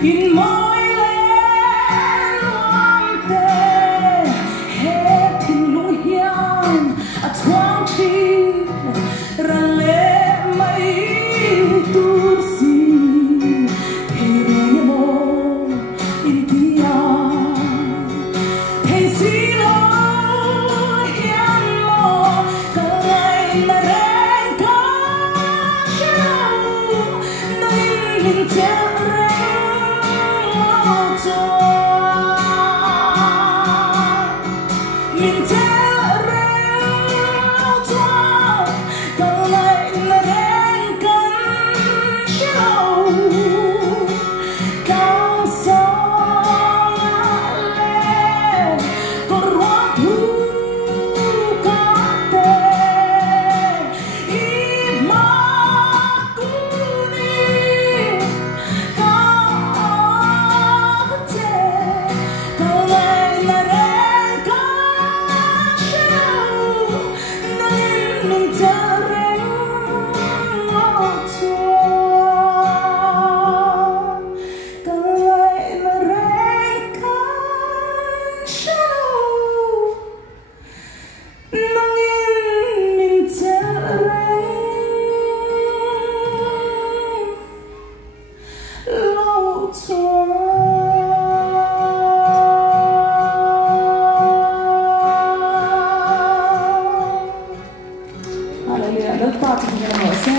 in mỗi lên loan tê hết thình lũ hiang thoáng chi ra lệ mây tu si thì để mô in tia thì si lo hiang mô cả ngày mà đến có sao nơi hình theo mình theo rêu thoa còn lại là đen cánh sâu cao gió lên còn hoa thu có tê ít mà cũng đi có thể còn lại là đen mình ta rèn ngõ chùa còn lại là rèn khăn sâu nâng yên mình ta rèn ngõ chùa. Hallelujah. Lớp 3 thì mình mở xe